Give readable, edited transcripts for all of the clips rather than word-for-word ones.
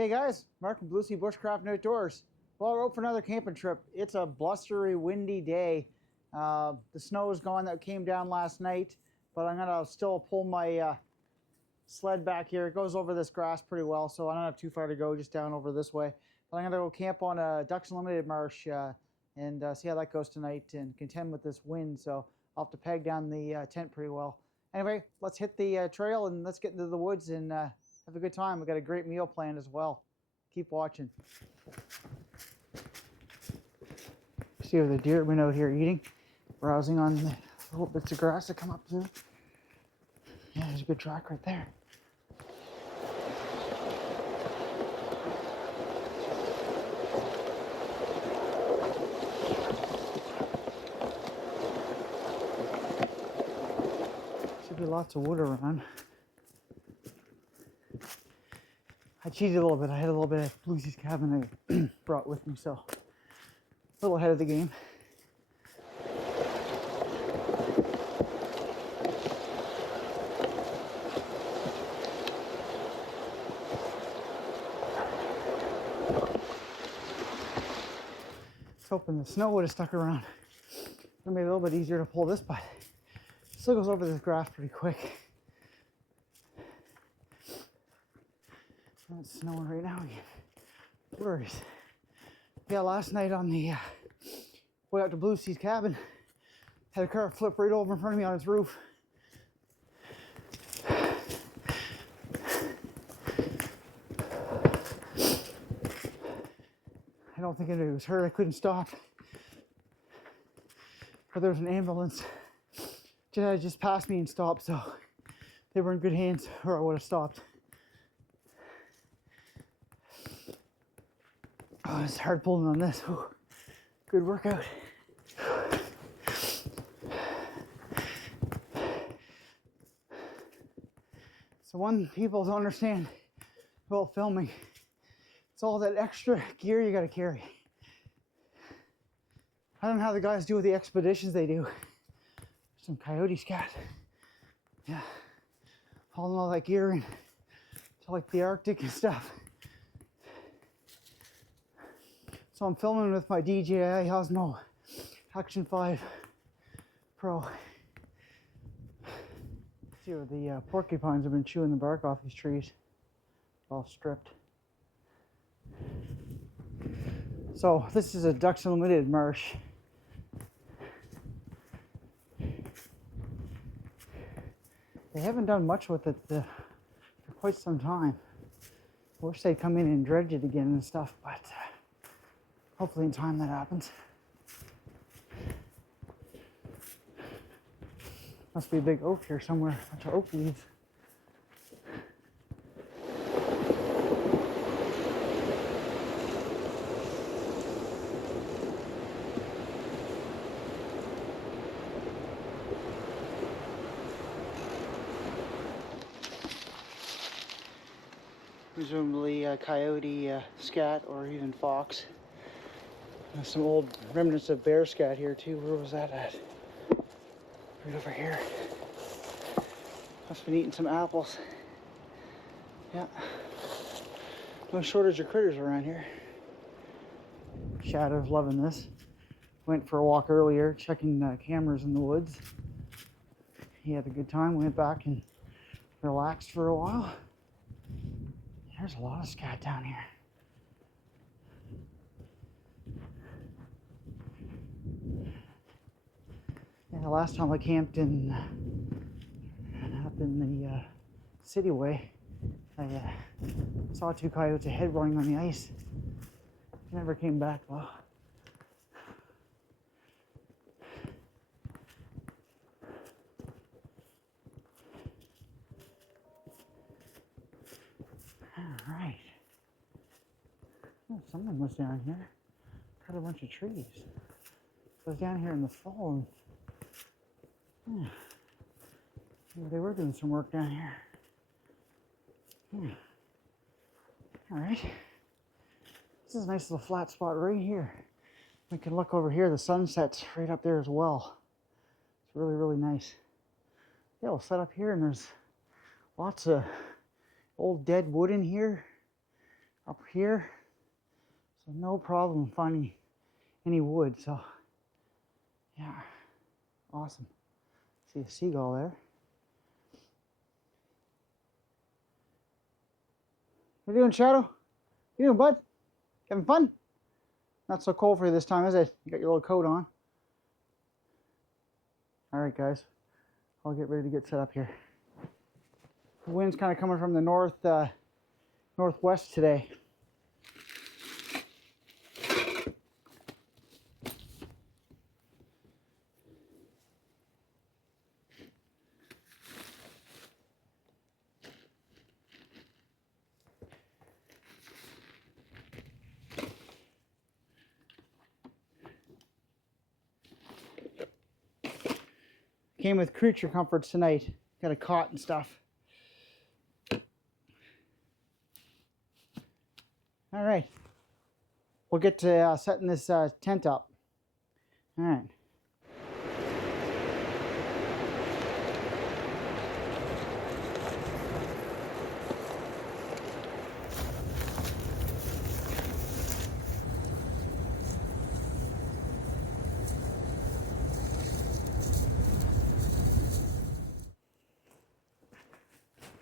Hey guys, Mark from Blue Sea Bushcraft and Outdoors. Well, we're out for another camping trip. It's a blustery, windy day. The snow is gone that came down last night, but I'm gonna still pull my sled back here. It goes over this grass pretty well, so I don't have too far to go, just down over this way. But I'm gonna go camp on a Ducks Unlimited Marsh and see how that goes tonight and contend with this wind. So I'll have to peg down the tent pretty well. Anyway, let's hit the trail and let's get into the woods and have a good time. We've got a great meal planned as well. Keep watching. See the deer have been out here eating, browsing on the little bits of grass that come up through. Yeah, there's a good track right there. Should be lots of wood around. I cheated a little bit. I had a little bit of Lucy's cabin I brought with me, so a little ahead of the game. I was hoping the snow would have stuck around. It made it a little bit easier to pull this, but it still goes over this grass pretty quick. It's snowing right now again. Flurries. Yeah, last night on the way out to Blue Sea's cabin, had a car flip right over in front of me on its roof. I don't think anybody was hurt. I couldn't stop. But there was an ambulance just passed me and stopped, so they were in good hands or I would have stopped. Oh, it's hard pulling on this. Ooh, good workout. So one people don't understand about filming, it's all that extra gear you gotta carry. I don't know how the guys do with the expeditions they do. Some coyote scat. Yeah, hauling all that gear in to like the Arctic and stuff. So I'm filming with my DJI Osmo Action 5 Pro. See where the porcupines have been chewing the bark off these trees. All stripped. So this is a Ducks Unlimited Marsh. They haven't done much with it for quite some time. I wish they'd come in and dredge it again and stuff, but hopefully in time that happens. Must be a big oak here somewhere, a bunch of oak leaves. Presumably coyote, scat, or even fox. There's some old remnants of bear scat here too. Where was that at? Right over here. Must have been eating some apples. Yeah. No shortage of critters around here. Shadow's loving this. Went for a walk earlier, checking cameras in the woods. He had a good time. Went back and relaxed for a while. There's a lot of scat down here. Yeah, the last time I camped up in the city way, I saw two coyotes ahead running on the ice. Never came back though. All right. Oh, someone was down here. Cut a bunch of trees. I was down here in the fall. And, they were doing some work down here. All right. This is a nice little flat spot right here. We can look over here. The sunset's right up there as well. It's really, really nice. Yeah, we'll set up here, and there's lots of old dead wood in here. up here, so no problem finding any wood. So yeah, awesome. See a seagull there. What are you doing, Shadow? What you doing, bud? Having fun? Not so cold for you this time, is it? You got your little coat on. All right, guys. I'll get ready to get set up here. The wind's kind of coming from the northwest today. Came with creature comforts tonight. Got a cot and stuff. All right. We'll get to setting this tent up. All right.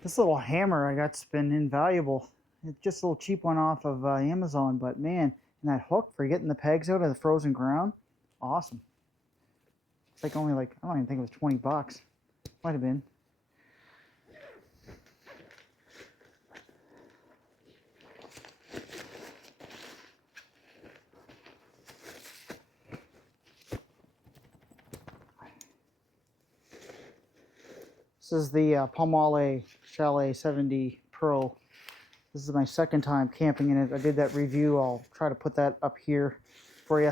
This little hammer I got's been invaluable. It's just a little cheap one off of Amazon, but man, and that hook for getting the pegs out of the frozen ground, awesome. It's like only like, I don't even think it was 20 bucks. Might have been. This is the Pomoly Chalet 70 Pro. This is my second time camping in it. I did that review. I'll try to put that up here for you.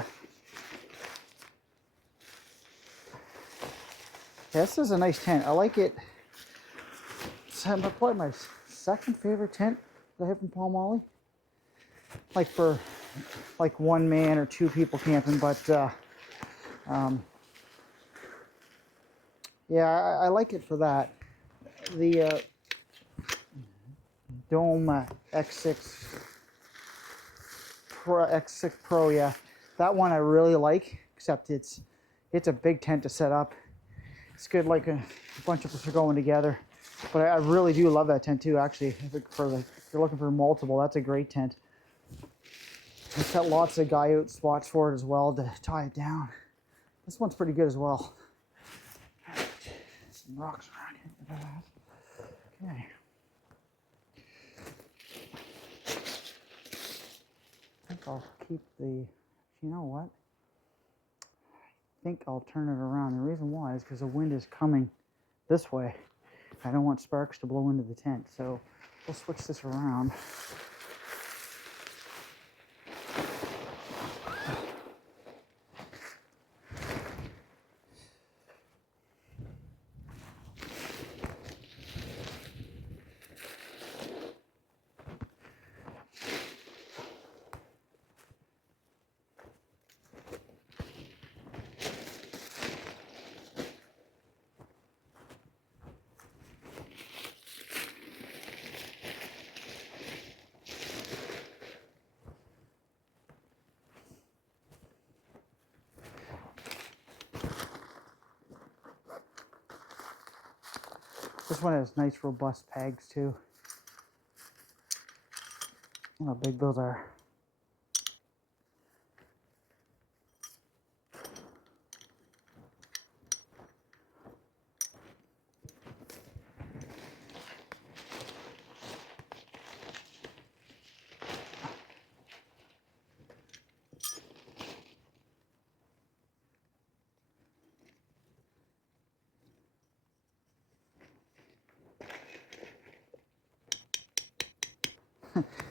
Yeah, this is a nice tent. I like it. It's probably my second favorite tent that I have from Pomoly. Like for like one man or two people camping, but yeah, I like it for that. The Dome X6 Pro, yeah, that one I really like. Except it's a big tent to set up. It's good, like a bunch of us are going together. But I really do love that tent too. Actually, if you're looking for multiple, that's a great tent. It's got lots of guy out spots for it as well to tie it down. This one's pretty good as well. Some rocks around here. Okay. I think I'll keep the, you know what? I think I'll turn it around. The reason why is because the wind is coming this way. I don't want sparks to blow into the tent, so we'll switch this around. This one has nice robust pegs too. Look how big those are.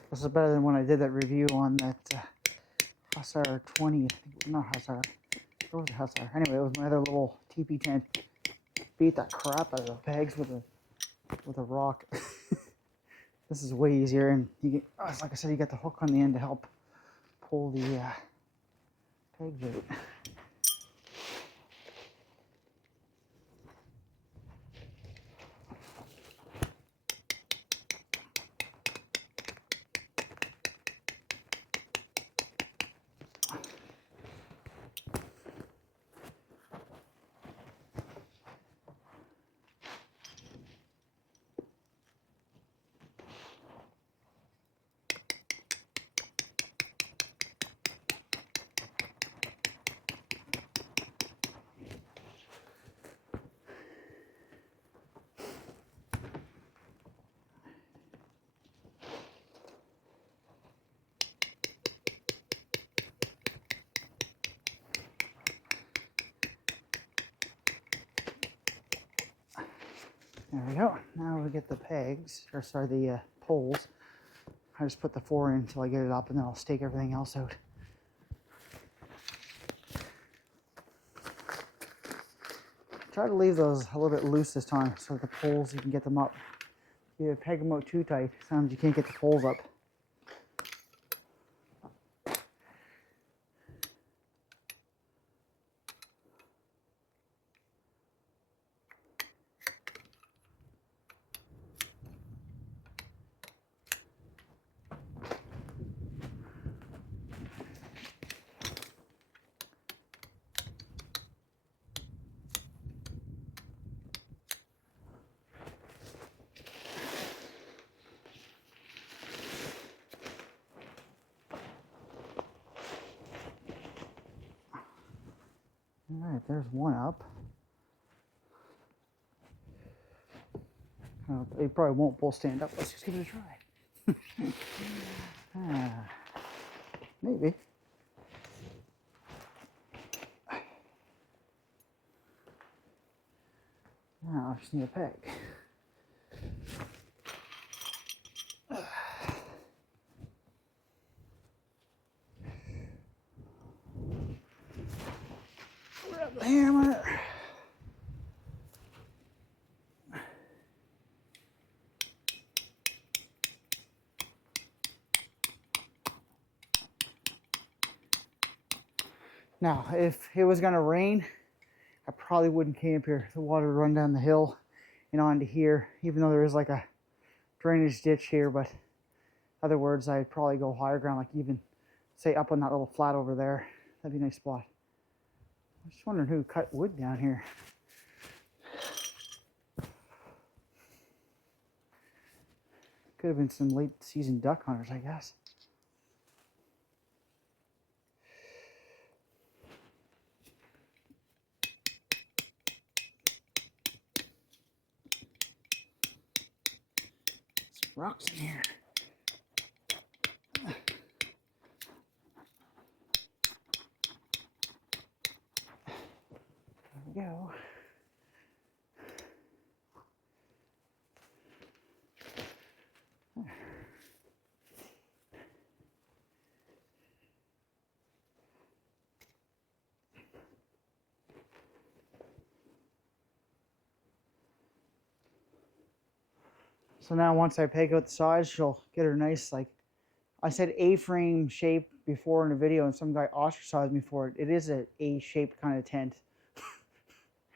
This is better than when I did that review on that Hussar 20, not Hussar, what was it, Hussar? Anyway, it was my other little teepee tent. Beat that crap out of the pegs with a rock. This is way easier, and you get, like I said, you got the hook on the end to help pull the pegs out. There we go. Now we get the pegs, or sorry, the poles. I just put the 4 in until I get it up, and then I'll stake everything else out. Try to leave those a little bit loose this time, so that the poles, you can get them up. If you peg them out too tight, sometimes you can't get the poles up. Alright, there's one up. They probably won't both stand up. Let's just give it a try. Maybe. Now I just need a peg. Grab the hammer. Now, if it was going to rain, I probably wouldn't camp here. The water would run down the hill and onto here, even though there is like a drainage ditch here. But in other words, I'd probably go higher ground, like even say up on that little flat over there. That'd be a nice spot. I'm just wondering who cut wood down here. Could have been some late season duck hunters, I guess. Rocks in here. There we go. So now once I peg out the sides, she'll get her nice, like, I said A-frame shape before in the video, and some guy ostracized me for it. It is an A-shaped kind of tent.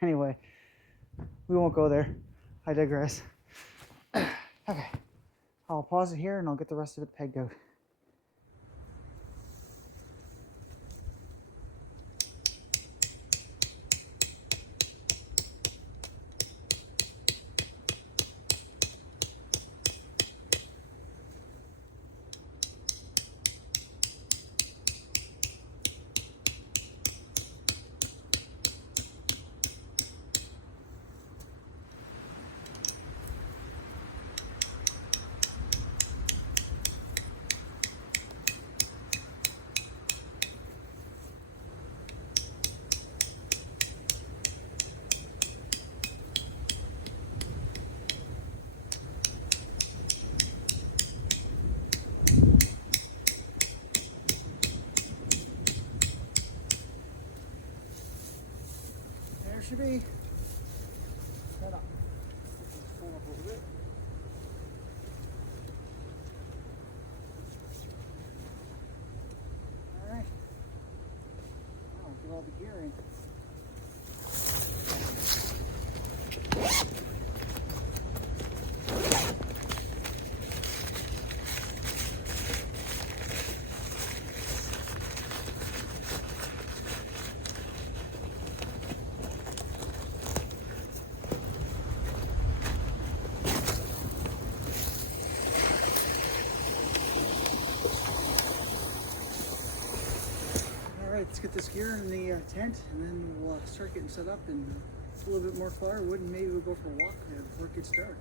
Anyway, we won't go there. I digress. Okay, I'll pause it here and I'll get the rest of it pegged out. Should be set up. Pull up a little bit. All right. Now get all the gear in. Let's get this gear in the tent, and then we'll start getting set up and a little bit more firewood, and maybe we'll go for a walk before it gets dark.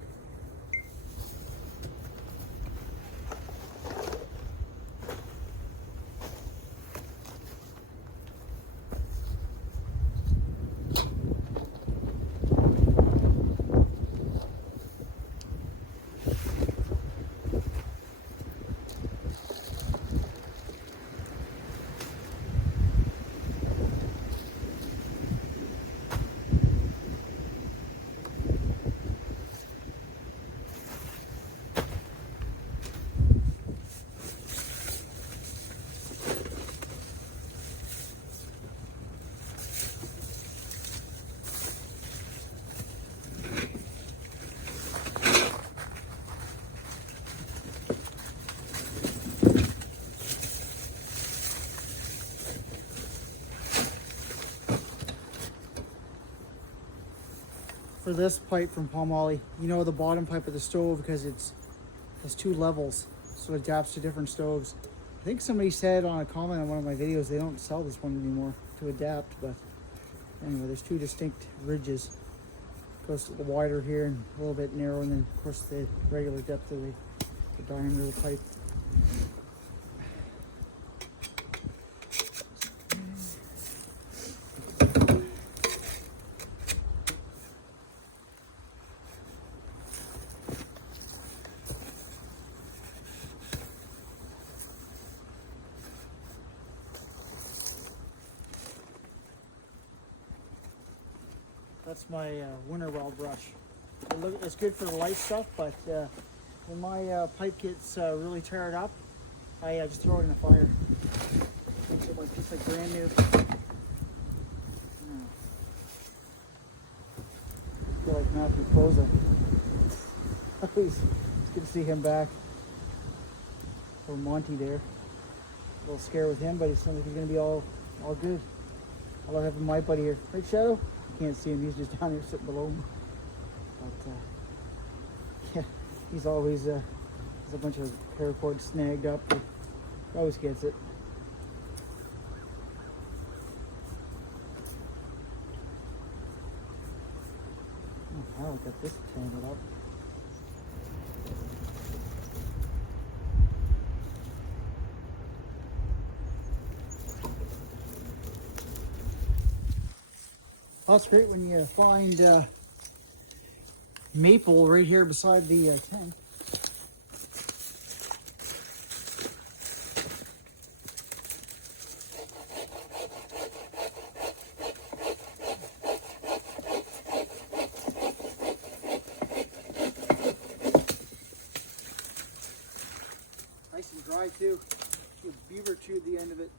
for this pipe from Pomoly. You know, the bottom pipe of the stove, because has 2 levels, so it adapts to different stoves. I think somebody said on a comment on one of my videos they don't sell this one anymore to adapt, but anyway, there's 2 distinct ridges. Goes to the wider here and a little bit narrow, and then of course the regular depth of the diameter of the pipe. That's my winter well brush. It's good for the light stuff, but when my pipe gets really tired up, I just throw it in the fire. Makes it like just like brand new. I feel like Matthew Poza. It's good to see him back. Or Monty there. A little scared with him, but it sounds like he's gonna be all good. I love having my buddy here. Right, Shadow? Can't see him, he's just down here sitting below me. But yeah, he's always there's a bunch of paracord snagged up, but he always gets it. Oh, I got this tangled up. Oh, it's great when you find maple right here beside the tent. Nice and dry too. The beaver chewed the end of it.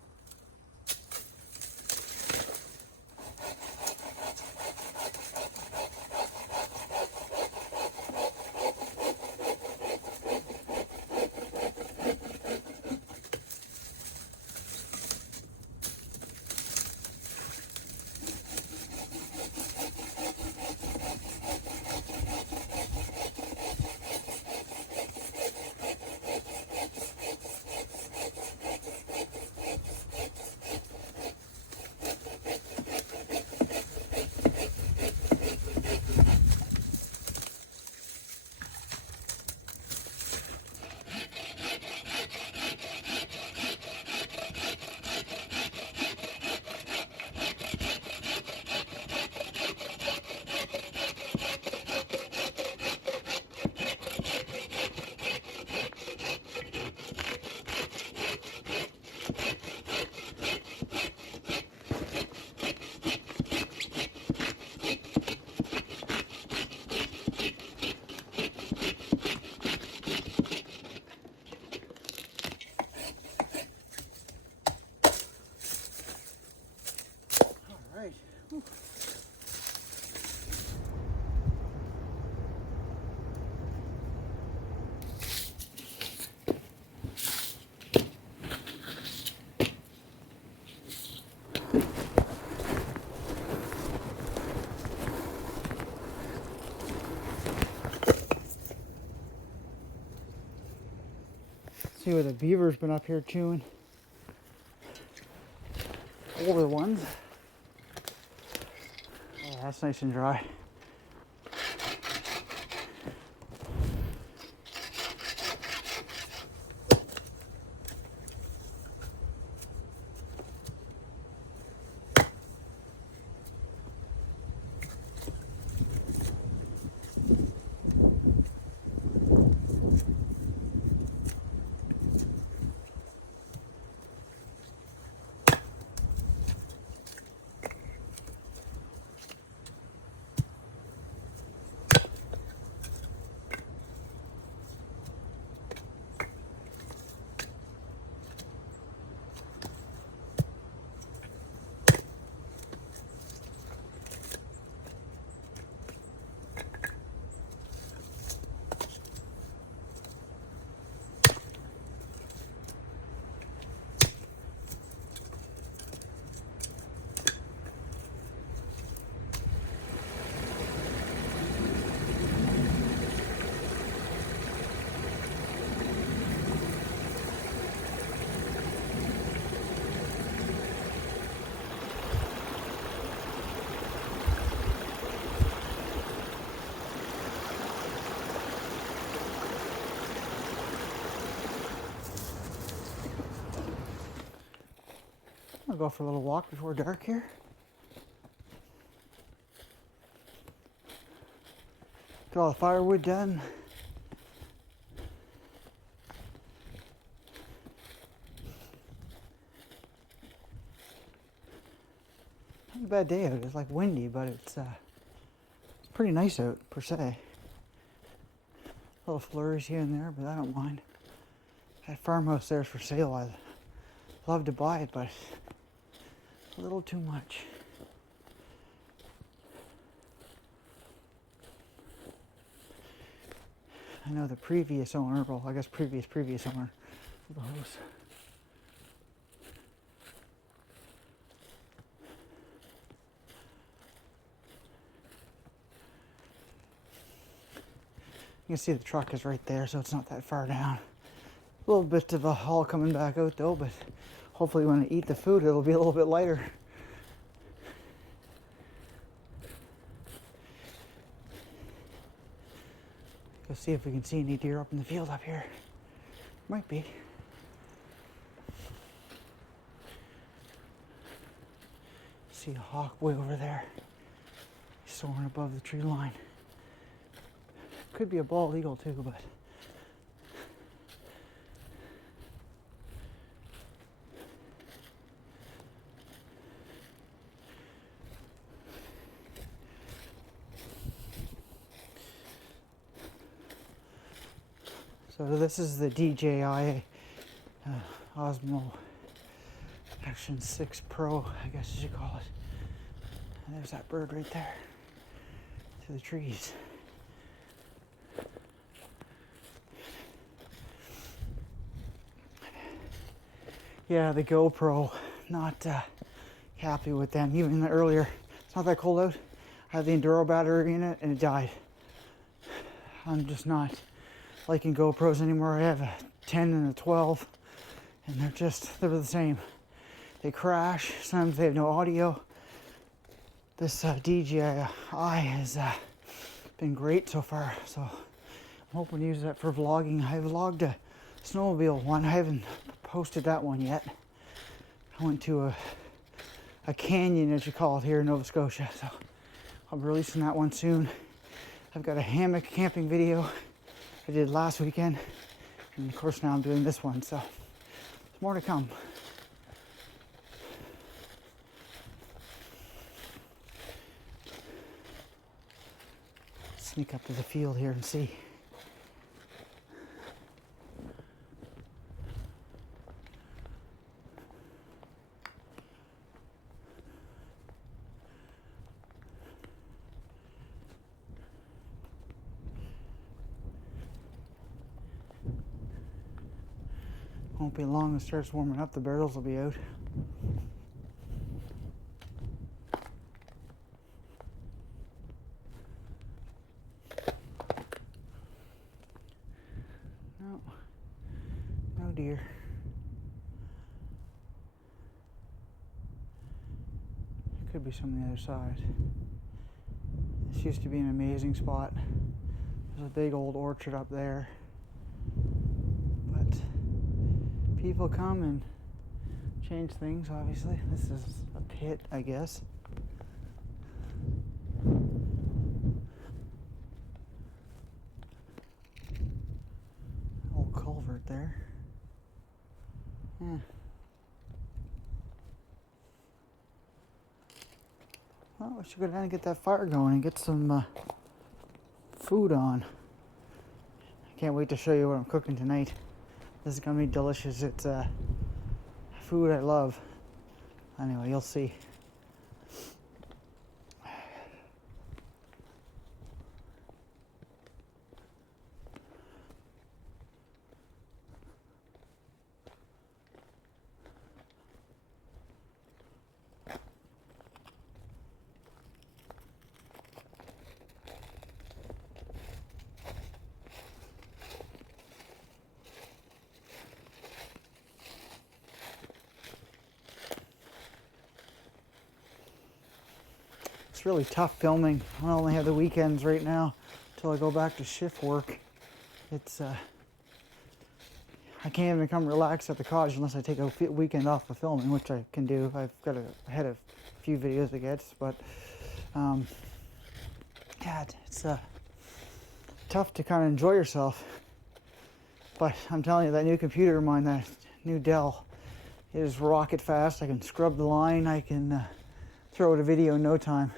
See where the beaver's been up here chewing. Older ones. Oh, that's nice and dry. go for a little walk before dark here. Got all the firewood done. Not a bad day out. It's like windy, but it's pretty nice out per se. Little flurries here and there, but I don't mind. That farmhouse there's for sale. I'd love to buy it, but a little too much. I know the previous owner, well, I guess previous owner of the house. You can see the truck is right there, so it's not that far down. A little bit of a haul coming back out though, but hopefully when I eat the food, it'll be a little bit lighter. Go see if we can see any deer up in the field up here. Might be. See a hawk way over there. He's soaring above the tree line. Could be a bald eagle too, but so this is the DJI Osmo Action 6 Pro, I guess you should call it. And there's that bird right there to the trees. Yeah, the GoPro, not happy with them. Even earlier, it's not that cold out. I had the Enduro battery in it and it died. I'm just not liking GoPros anymore. I have a 10 and a 12 and they're the same. They crash, sometimes they have no audio. This DJI has been great so far, so I'm hoping to use that for vlogging. I vlogged a snowmobile one. I haven't posted that one yet. I went to a canyon, as you call it, here in Nova Scotia, so I'll be releasing that one soon. I've got a hammock camping video I did last weekend, and of course now I'm doing this one, so there's more to come. Sneak up to the field here and see. Won't be long, it starts warming up, the barrels will be out. No deer. Could be some on the other side. This used to be an amazing spot. There's a big old orchard up there. But people come and change things, obviously. This is a pit, I guess. Old culvert there. Yeah. Well, we should go down and get that fire going and get some food on. I can't wait to show you what I'm cooking tonight. This is gonna be delicious. It's food I love. Anyway, you'll see. It's really tough filming. I only have the weekends right now until I go back to shift work. It's I can't even come relax at the cottage unless I take a weekend off of filming, which I can do. I've got ahead of a few videos to get, but yeah, it's tough to kind of enjoy yourself. But I'm telling you, that new computer of mine, that new Dell, is rocket fast. I can scrub the line. I can throw out a video in no time.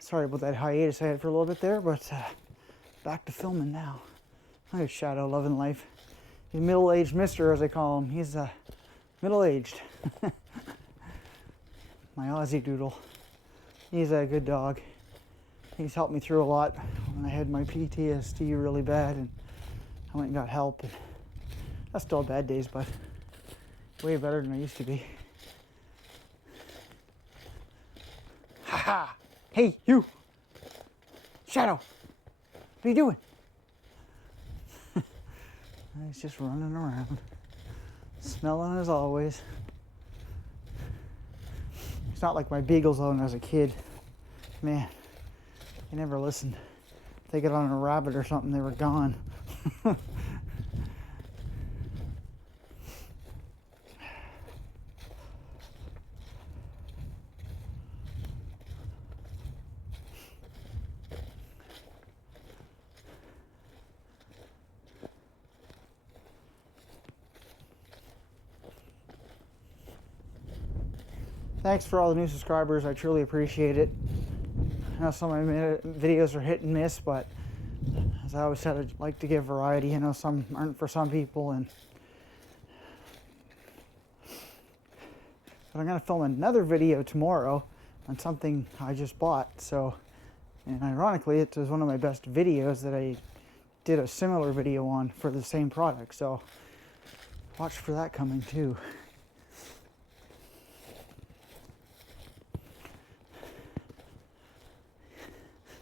Sorry about that hiatus I had for a little bit there, but back to filming now. Look at Shadow loving life. He's middle-aged mister, as I call him. He's middle-aged. My Aussiedoodle. He's a good dog. He's helped me through a lot when I had my PTSD really bad, and I went and got help. And that's still bad days, but way better than I used to be. Ha ha! Hey, you! Shadow! What are you doing? He's just running around, smelling as always. It's not like my beagles though when I was a kid. Man, they never listened. If they got on a rabbit or something, they were gone. Thanks for all the new subscribers. I truly appreciate it. I know some of my videos are hit and miss, but as I always said, I'd like to give variety. I know some aren't for some people, but I'm going to film another video tomorrow on something I just bought. So, and ironically, it was one of my best videos that I did a similar video on for the same product. So watch for that coming too.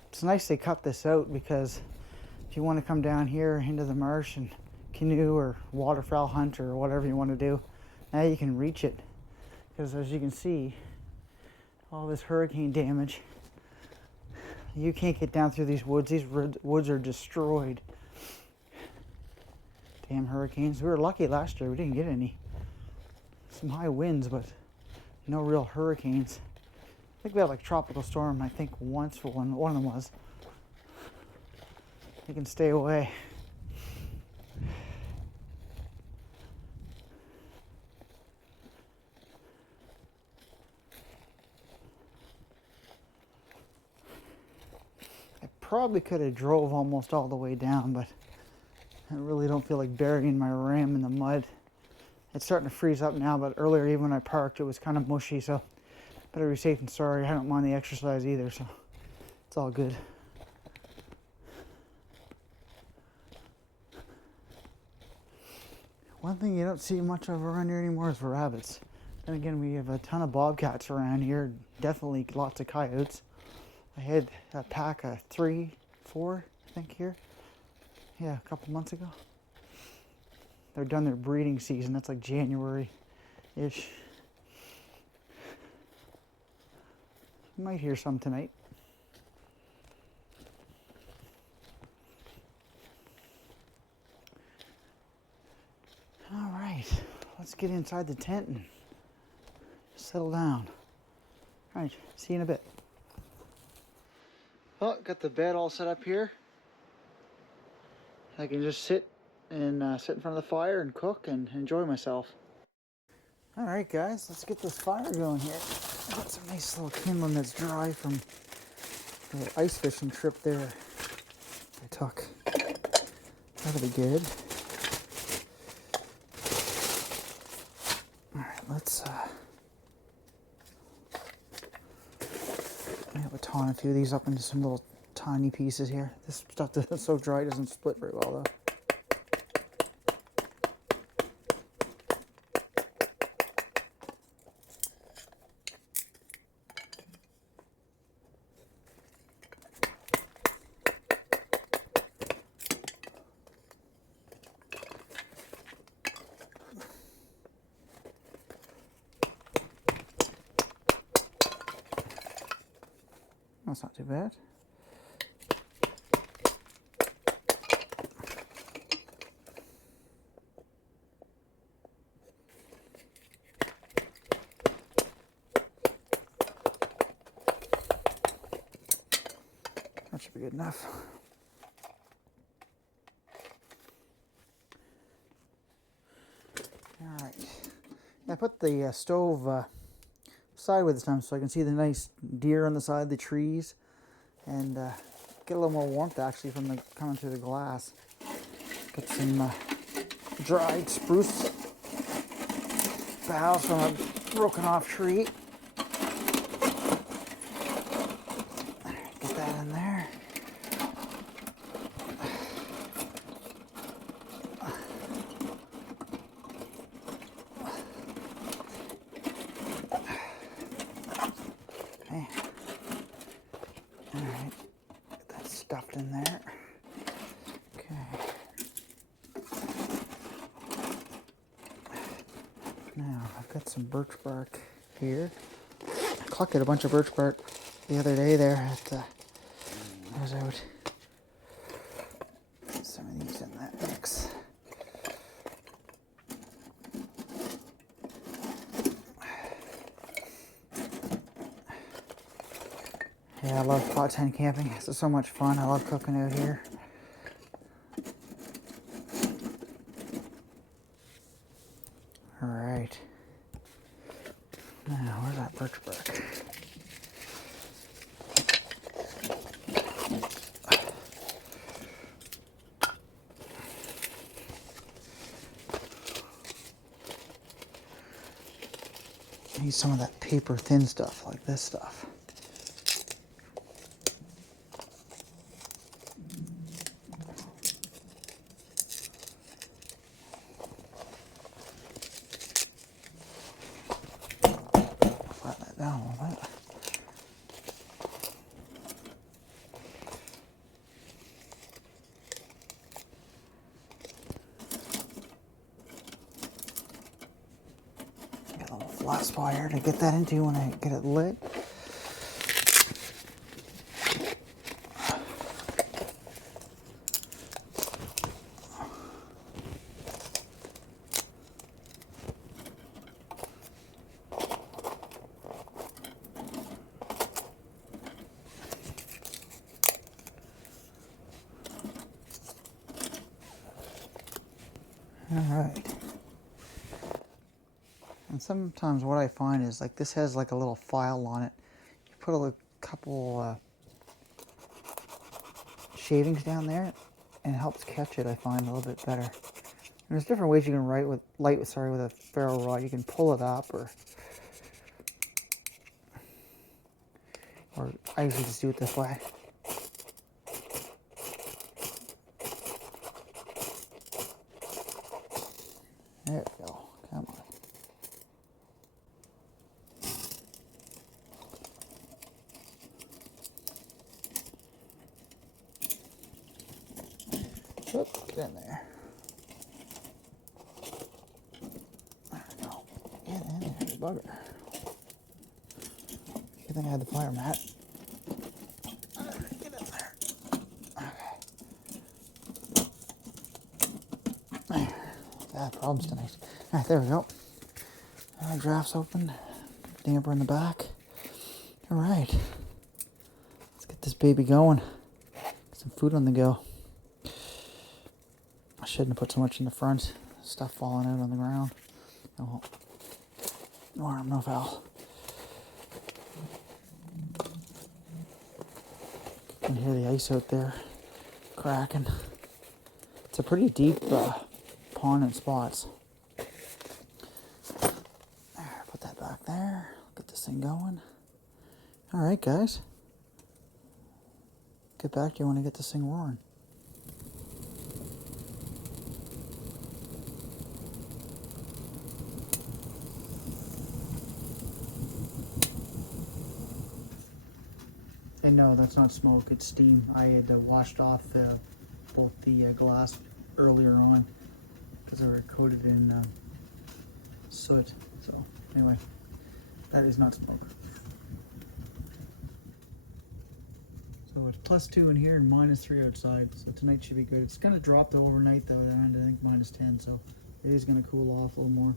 It's nice they cut this out, because if you want to come down here into the marsh and canoe or waterfowl hunt or whatever you want to do, now you can reach it. Because as you can see, all this hurricane damage, you can't get down through these woods. These woods are destroyed. Damn hurricanes. We were lucky last year. We didn't get any. Some high winds, but no real hurricanes. I think we had like tropical storm, I think once for one of them was. You can stay away. I probably could have drove almost all the way down, but I really don't feel like burying my ram in the mud. It's starting to freeze up now, but earlier even when I parked it was kind of mushy, so better be safe than sorry. I don't mind the exercise either, so it's all good. One thing you don't see much of around here anymore is rabbits. Then again, we have a ton of bobcats around here. Definitely lots of coyotes. I had a pack of 3, 4, I think here. Yeah, a couple months ago. They're done their breeding season. That's like January-ish. You might hear some tonight. All right, let's get inside the tent and settle down. All right, see you in a bit. Well, got the bed all set up here. I can just sit in front of the fire and cook and enjoy myself. All right, guys, let's get this fire going here. Got some nice little kindling that's dry from the ice fishing trip there I took. That'll be good. All right, let's I have a ton of few of these up into some little tiny pieces here. This stuff that's so dry it doesn't split very well though. That's not too bad. should be good enough. All right. I put the stove sideways this time so I can see the nice deer on the side of the trees and get a little more warmth actually from the coming through the glass. Get some dried spruce boughs from a broken off tree. Get that in there. Okay. All right. Get that stuffed in there. Now, I've got some birch bark here. I collected a bunch of birch bark the other day there at I was out. Put some of these in that mix. Yeah, I love pot tent camping. It's so much fun. I love cooking out here. Alright. Now, where's that birch bark? I need some of that paper thin stuff, like this stuff. Flat spot here to get that into when I get it lit. All right. And sometimes what I find is like this has like a little file on it. You put a couple shavings down there and it helps catch it, I find, a little bit better. And there's different ways you can light with a ferro rod. You can pull it up or I usually just do it this way. There we go. Come on. Oop, get in there. There we go. Get in there, you bugger. Good thing I had the fire mat. Get in there. Okay. Problems tonight. All right, there we go. Draft's open. Damper in the back. All right. Let's get this baby going. Get some food on the go. I shouldn't have put so much in the front. Stuff falling out on the ground. Oh, no harm, no foul. You can hear the ice out there cracking. It's a pretty deep pond in spots. There, put that back there. Get this thing going. All right, guys. Get back to you when I get this thing roaring. And no, that's not smoke, it's steam. I had washed off both the glass earlier on because they were coated in soot. So anyway, that is not smoke. So it's +2 in here and -3 outside. So tonight should be good. It's gonna drop though overnight though, and I think -10. So it is gonna cool off a little more.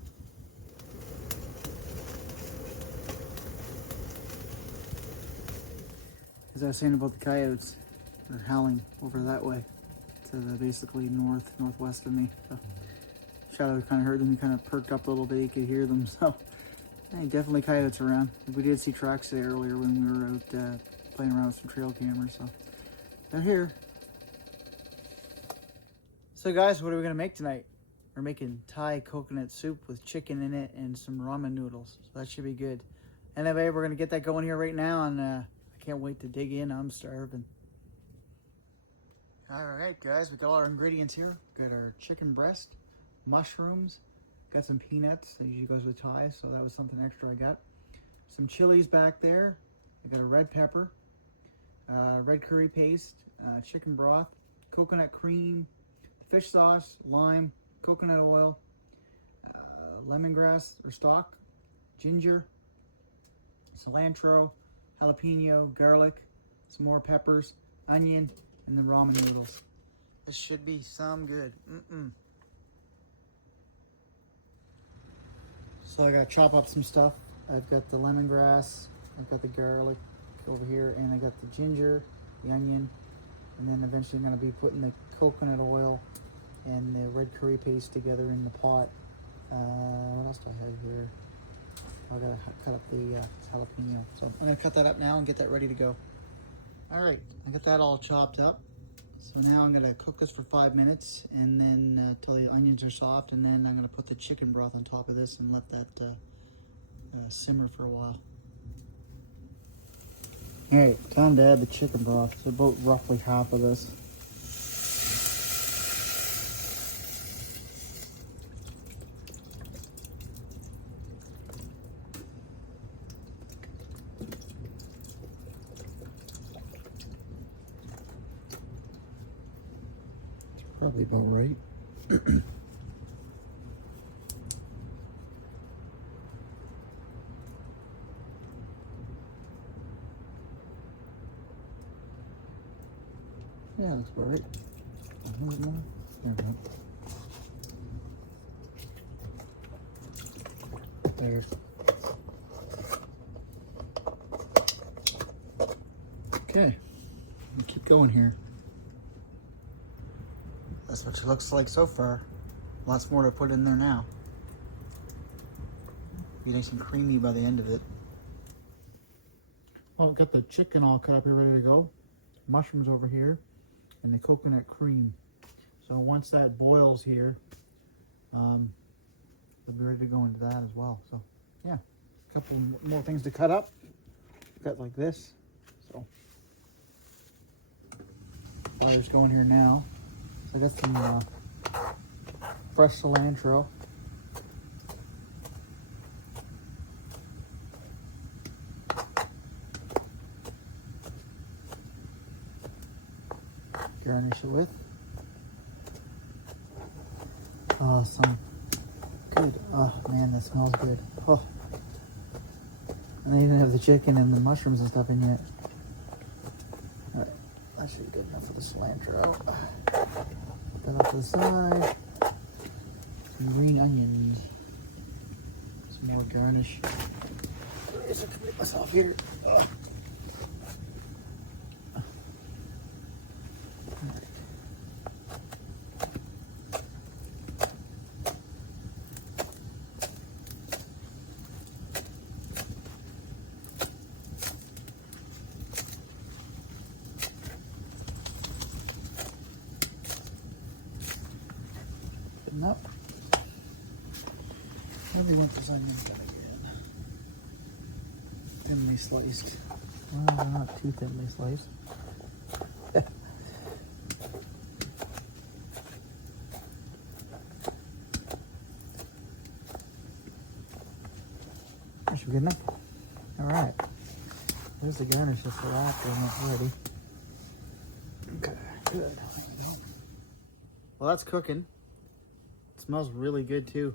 As I was saying about the coyotes, They're howling over that way to the basically northwest of me. So Shadow kind of heard them. He kind of perked up a little bit. He could hear them. So yeah, definitely coyotes around. We did see tracks there earlier when we were out playing around with some trail cameras. So they're here. So guys, what are we gonna make tonight? We're making Thai coconut soup with chicken in it and some ramen noodles. So that should be good. Anyway, we're gonna get that going here right now, and I can't wait to dig in. I'm starving. All right, guys, we got all our ingredients here. Got our chicken breast, mushrooms, got some peanuts. That usually goes with Thai, so that was something extra I got. Some chilies back there. I got a red pepper, red curry paste, chicken broth, coconut cream, fish sauce, lime, coconut oil, lemongrass or stalk, ginger, cilantro, jalapeno, garlic, some more peppers, onion, and the ramen noodles. This should be some good. So I gotta chop up some stuff. I've got the lemongrass, I've got the garlic over here, and I got the ginger, the onion, and then eventually I'm gonna be putting the coconut oil and the red curry paste together in the pot. What else do I have here? I gotta cut up the jalapeno. So I'm gonna cut that up now and get that ready to go. All right, I got that all chopped up. So now I'm gonna cook this for 5 minutes, and then till the onions are soft, and then I'm gonna put the chicken broth on top of this and let that simmer for a while. All right, time to add the chicken broth. So about roughly half of this. Probably about right. Yeah, that's about right. There we go. There. Okay, we'll keep going here. That's what she looks like so far. Lots more to put in there now. Be nice and creamy by the end of it. Oh, I've got the chicken all cut up here, ready to go. Mushrooms over here, and the coconut cream. So once that boils here, they'll be ready to go into that as well. So yeah, a couple more things to cut up. Cut like this. So fire's going here now. I got some fresh cilantro. Garnish it with some good, oh man, that smells good. Oh, and I even have the chicken and the mushrooms and stuff in yet. All right, that should be good enough for the cilantro. Put that off to the side. Some green onions. Some more garnish. I have to complete myself here. Ugh. Up. I really want those onions done again. Thinly sliced. Well, they're not too thinly sliced. That should be good enough. All right. There's the garnish just for that when it's ready. Okay, good. There we go. Well, that's cooking. Smells really good too.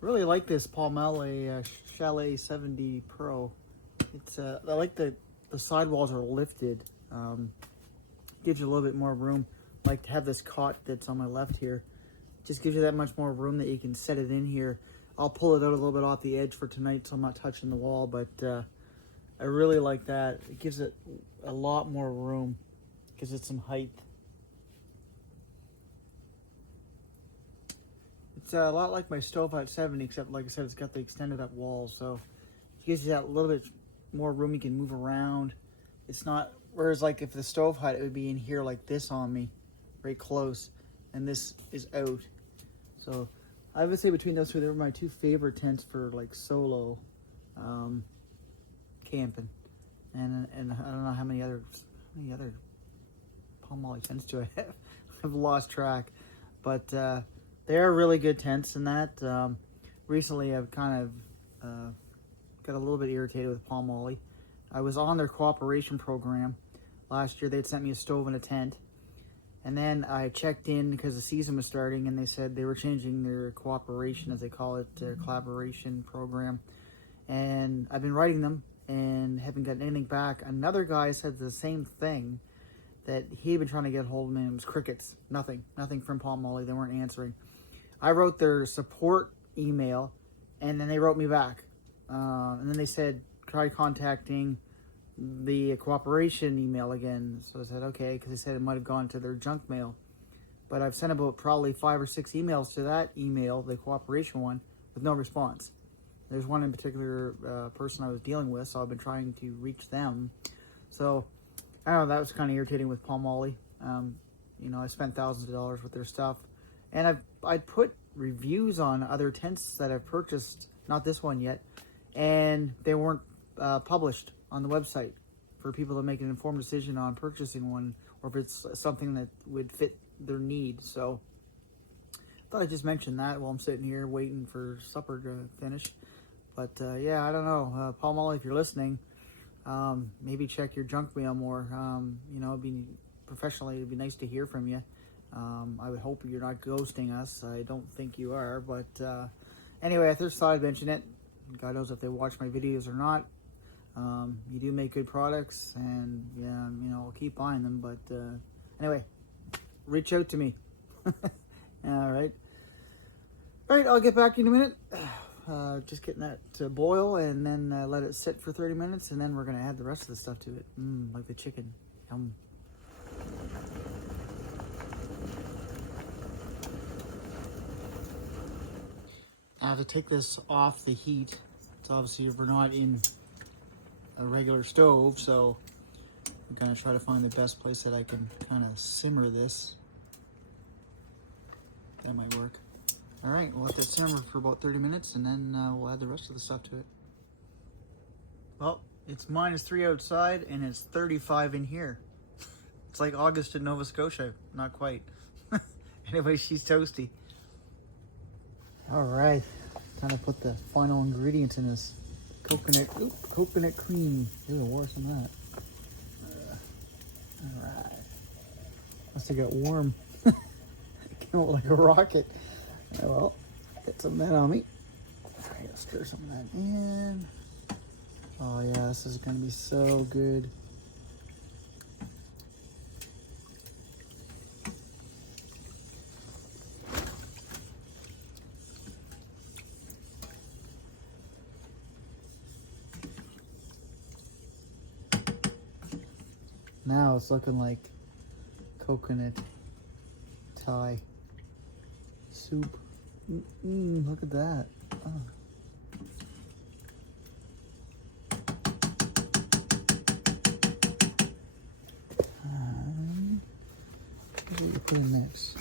Really like this Pomoly Chalet 70 Pro. It's I like the sidewalls are lifted. Gives you a little bit more room. I like to have this cot that's on my left here. Just gives you that much more room that you can set it in here. I'll pull it out a little bit off the edge for tonight, so I'm not touching the wall. But I really like that. It gives it a lot more room. Gives it some height. It's a lot like my Stove Hut 70, except like I said, it's got the extended up walls, so it gives you that little bit more room. You can move around. It's not, whereas like if the Stove Hut, it would be in here like this on me, very close, and this is out. So I would say between those two, they were my two favorite tents for like solo camping. And I don't know how many other Pomoly tents do I have. I've lost track, but they are really good tents. And that recently I've kind of got a little bit irritated with Pomoly. I was on their cooperation program last year. They'd sent me a stove and a tent. And then I checked in because the season was starting, and they said they were changing their cooperation, as they call it, their collaboration program. And I've been writing them and haven't gotten anything back. Another guy said the same thing, that he'd been trying to get hold of me, and it was crickets. Nothing from Pomoly. They weren't answering. I wrote their support email, and then they wrote me back. And then they said, try contacting the cooperation email again. So I said, okay, because they said it might have gone to their junk mail. But I've sent about probably 5 or 6 emails to that email, the cooperation one, with no response. There's one in particular person I was dealing with, so I've been trying to reach them. So, I don't know, that was kind of irritating with Pomoly. You know, I spent thousands of dollars with their stuff. And I'd put reviews on other tents that I've purchased, not this one yet, and they weren't published on the website for people to make an informed decision on purchasing one, or if it's something that would fit their need. So I thought I'd just mention that while I'm sitting here waiting for supper to finish. But yeah, I don't know, Pomoly, if you're listening, maybe check your junk mail more. You know, it'd be nice to hear from you. I would hope you're not ghosting us. I don't think you are, but anyway, I just thought I'd mention it. God knows if they watch my videos or not. You do make good products, and yeah, you know, I'll keep buying them. But anyway, reach out to me. All right, I'll get back in a minute. Just getting that to boil, and then let it sit for 30 minutes, and then we're gonna add the rest of the stuff to it. Like the chicken. Yum. I have to take this off the heat. It's obviously we're not in a regular stove, so I'm gonna try to find the best place that I can kind of simmer this. That might work. All right, we'll let that simmer for about 30 minutes, and then we'll add the rest of the stuff to it. Well, it's -3 outside, and it's 35 in here. It's like August in Nova Scotia. Not quite. Anyway, she's toasty. All right, time to put the final ingredients in this coconut cream. Ew, worse than that. All right. Must have got warm. It came out like a rocket. Well, get some of that on me. All right, let's stir some of that in. Oh yeah, this is gonna be so good. Now it's looking like coconut Thai soup. Look at that. Oh. What do you put in next?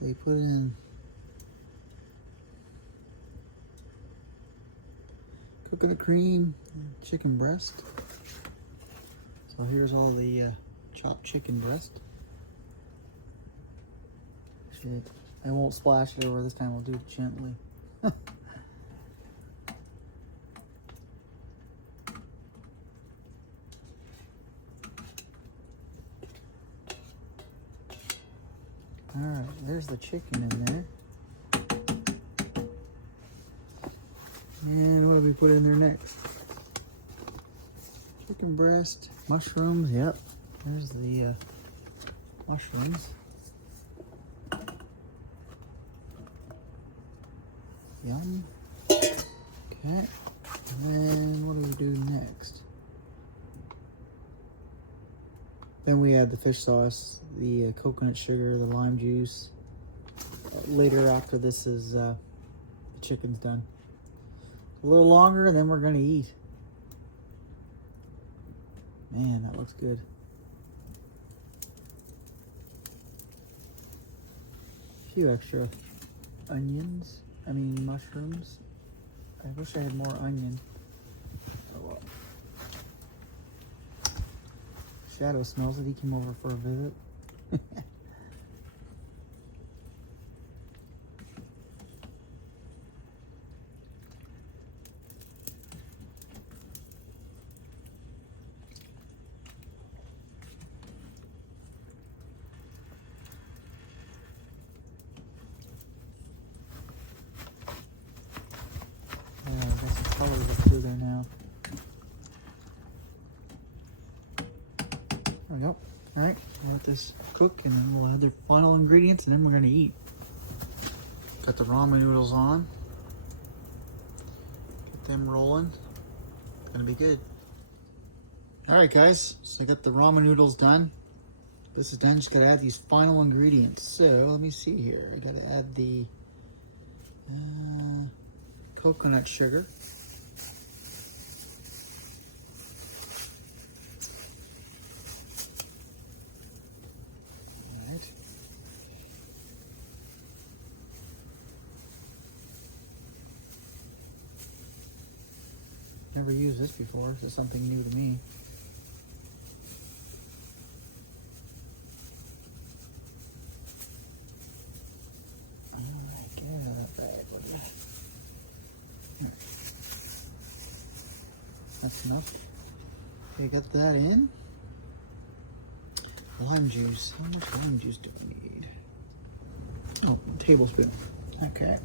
So you put in coconut cream, chicken breast. So here's all the chopped chicken breast. Shit. I won't splash it over this time, I'll do it gently. Alright, there's the chicken in there. And what do we put in there next? Chicken breast, mushrooms, yep. There's the mushrooms. Yum. Okay. And then what do we do next? Then we add the fish sauce, the coconut sugar, the lime juice. Later after this is the chicken's done. A little longer and then we're gonna eat. Man, that looks good. A few extra mushrooms. I wish I had more onion. Oh well. Shadow smells it. He came over for a visit. Colors up through there now. There we go. All right, we'll let this cook and then we'll add the final ingredients and then we're gonna eat. Got the ramen noodles on. Get them rolling. Gonna be good. All right, guys, so I got the ramen noodles done. This is done, just gotta add these final ingredients. So let me see here. I gotta add the coconut sugar. Never used this before. This is something new to me. Alright, get out of that bag, will you? Here. That's enough. Okay, got that in. Lime juice. How much lime juice do we need? Oh, a tablespoon. Okay.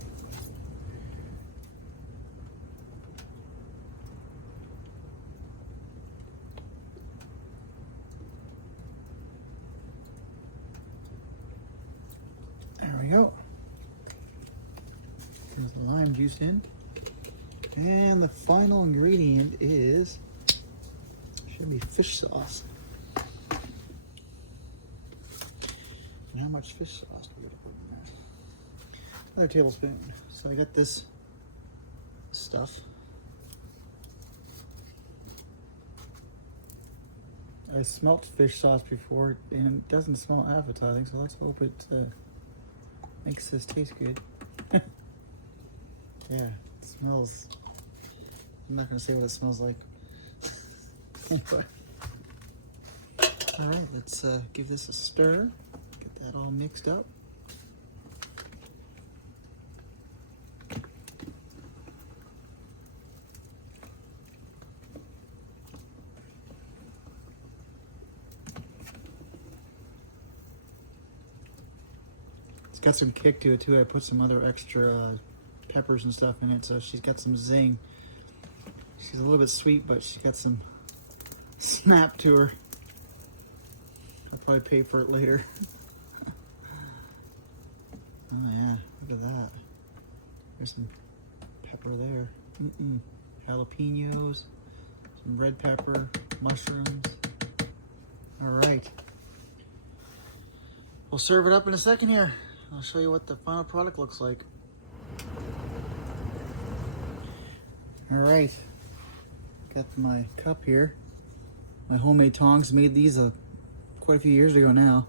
There we go. There's the lime juice in. And the final ingredient is, should be fish sauce. And how much fish sauce do we put in there? Another tablespoon. So I got this stuff. I smelt fish sauce before and it doesn't smell appetizing, so let's hope it makes this taste good. Yeah, it smells. I'm not gonna say what it smells like. Anyway. Alright, let's give this a stir. Get that all mixed up. It's got some kick to it too. I put some other extra peppers and stuff in it, so she's got some zing. She's a little bit sweet, but she's got some snap to her. I'll probably pay for it later. Oh yeah, look at that. There's some pepper there. Jalapenos, some red pepper, mushrooms. All right. We'll serve it up in a second here. I'll show you what the final product looks like. All right, got my cup here. My homemade tongs. Made these quite a few years ago now.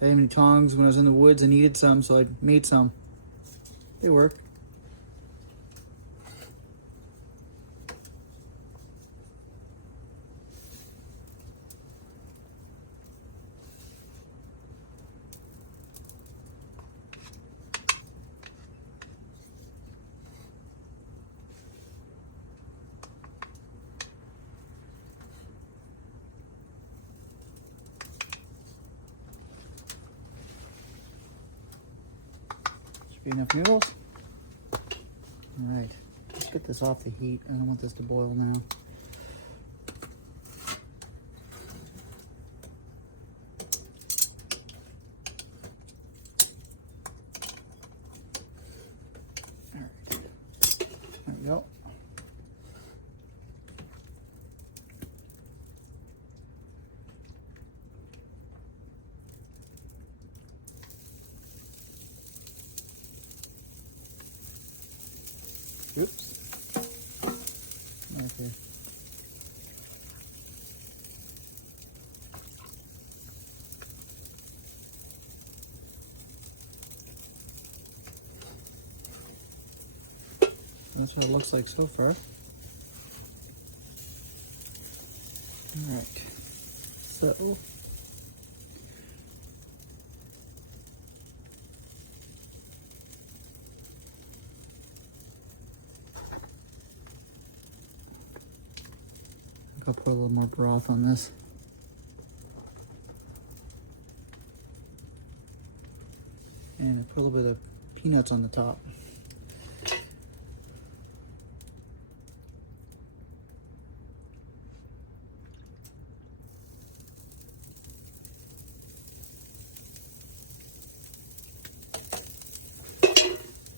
I had any tongs when I was in the woods and needed some, so I made some. They work. Be enough noodles. All right, let's get this off the heat. I don't want this to boil now. All right, there we go. Oops. Okay. That's what it looks like so far. Alright. So I'll put a little more broth on this. And put a little bit of peanuts on the top.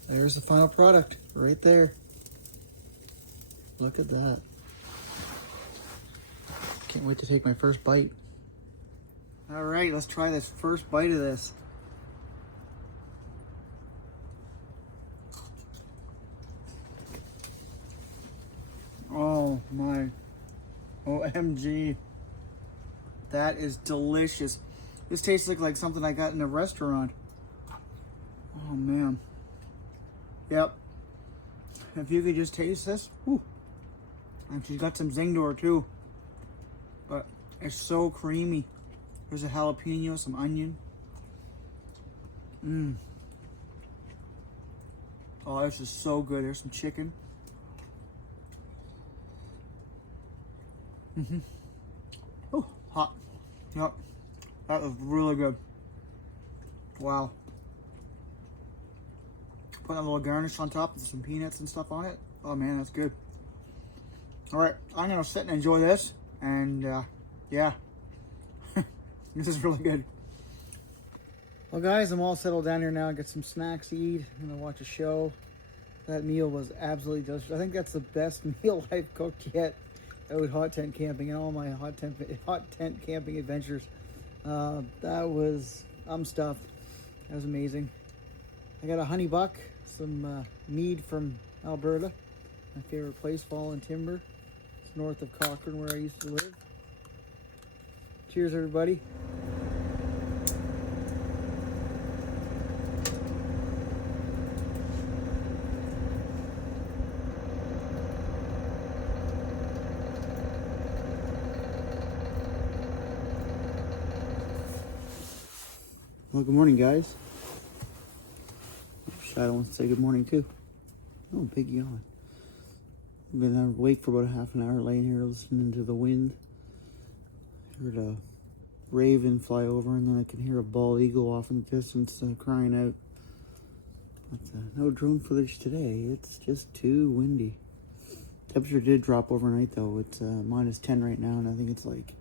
There's the final product right there. Look at that. Can't wait to take my first bite. All right, let's try this first bite of this. Oh my, OMG. That is delicious. This tastes like something I got in a restaurant. Oh man. Yep. If you could just taste this. Whew. And she's got some zing to her too. But it's so creamy. There's a jalapeno, some onion. Mmm. Oh, this is so good. There's some chicken. Mm-hmm. Oh, hot. Yep. That was really good. Wow. Put a little garnish on top with some peanuts and stuff on it. Oh man, that's good. All right, I'm gonna sit and enjoy this. And yeah, this is really good. Well guys, I'm all settled down here now. I got some snacks to eat. I'm gonna watch a show. That meal was absolutely delicious. I think that's the best meal I've cooked yet out hot tent camping and all my hot tent camping adventures. That was, I'm stuffed. That was amazing. I got a honey buck, some mead from Alberta, my favorite place, Fallen Timber. It's north of Cochrane where I used to live. Cheers everybody. Well, good morning guys. Shadow wants to say good morning too. Oh, big yawn. I've been awake for about a half an hour laying here listening to the wind. Heard a raven fly over and then I can hear a bald eagle off in the distance crying out. But no drone footage today. It's just too windy. Temperature did drop overnight though. It's minus 10 right now and I think it's like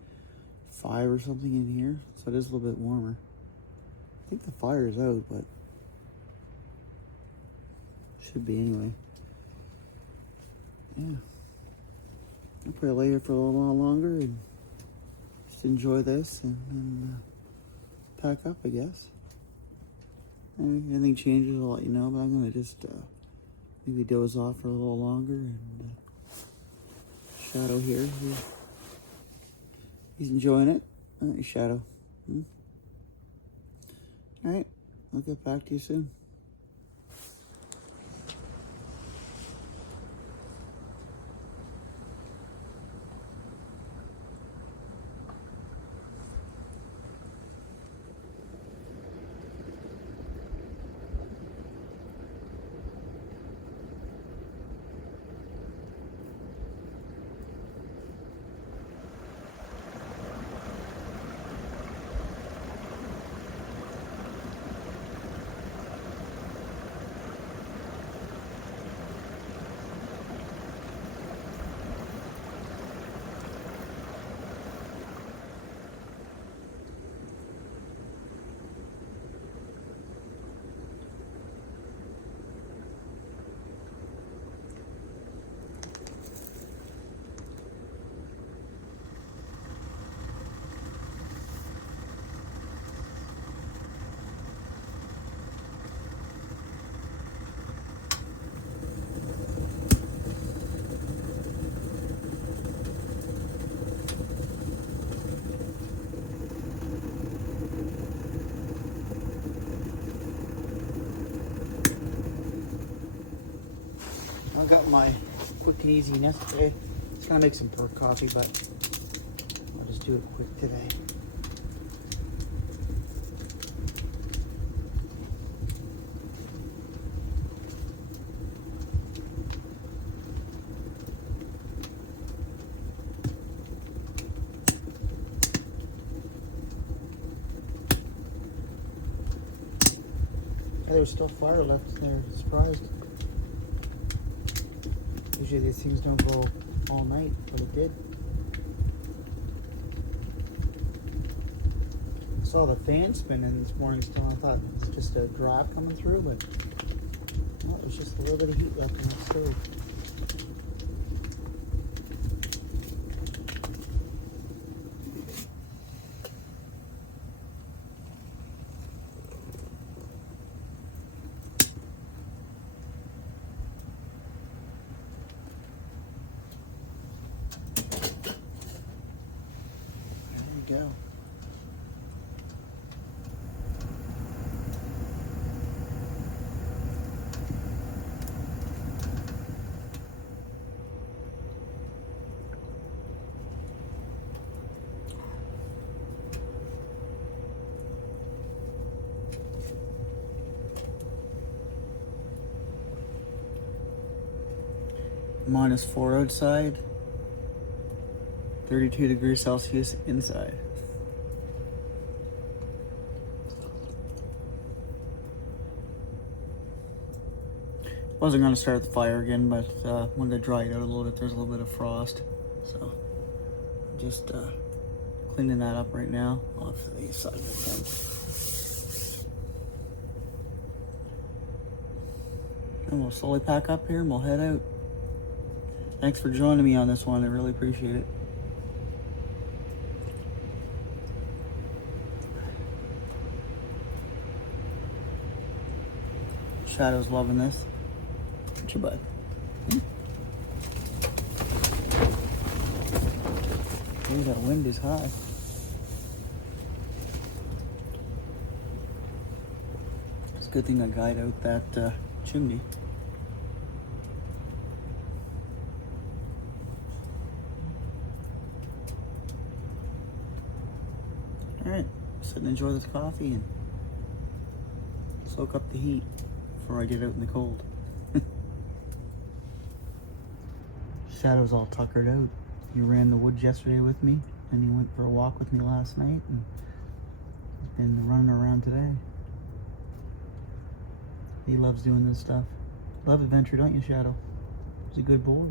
5 or something in here. So it is a little bit warmer. I think the fire is out, but should be anyway. Yeah. I'll probably lay here for a little while longer and just enjoy this and then pack up, I guess. If anything changes, I'll let you know, but I'm going to just maybe doze off for a little longer. And Shadow here, he's enjoying it. Shadow. Alright, I'll get back to you soon. got my quick and easy Nescafe. It's gonna make some perk coffee, but I'll just do it quick today. There was still fire left in there. Surprised. Usually these things don't go all night, but it did. I saw the fan spinning this morning still. I thought it was just a draft coming through, but no, it was just a little bit of heat left in the stove. Go. -4 outside, 32 degrees Celsius inside. Wasn't going to start the fire again, but wanted to dry it out a little bit. There's a little bit of frost, so I'm just cleaning that up right now off the side of the fence. And we'll slowly pack up here and we'll head out. Thanks for joining me on this one. I really appreciate it. Shadow's loving this. What's your bud? Ooh, that wind is high. It's a good thing I guyed out that chimney. Alright, sit and enjoy this coffee and soak up the heat before I get out in the cold. Shadow's all tuckered out. He ran the woods yesterday with me, and he went for a walk with me last night, and he's been running around today. He loves doing this stuff. Love adventure, don't you, Shadow? He's a good boy.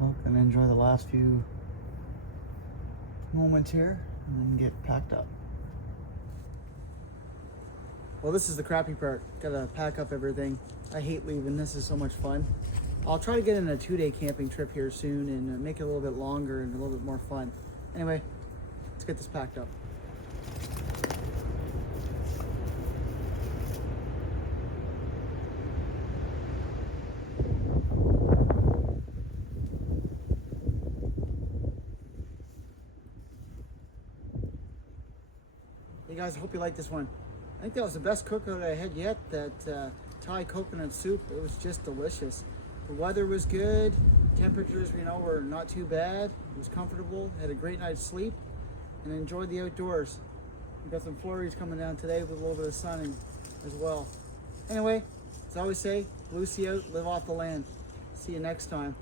Well, gonna enjoy the last few moments here and then get packed up. Well, this is the crappy part. Gotta pack up everything. I hate leaving. This is so much fun. I'll try to get in a 2-day camping trip here soon and make it a little bit longer and a little bit more fun. Anyway, let's get this packed up. Hey guys, I hope you like this one. I think that was the best cookout I had yet, that Thai coconut soup. It was just delicious. The weather was good. Temperatures, were not too bad. It was comfortable. Had a great night's sleep and enjoyed the outdoors. We got some flurries coming down today with a little bit of sun as well. Anyway, as I always say, blue sea out, live off the land. See you next time.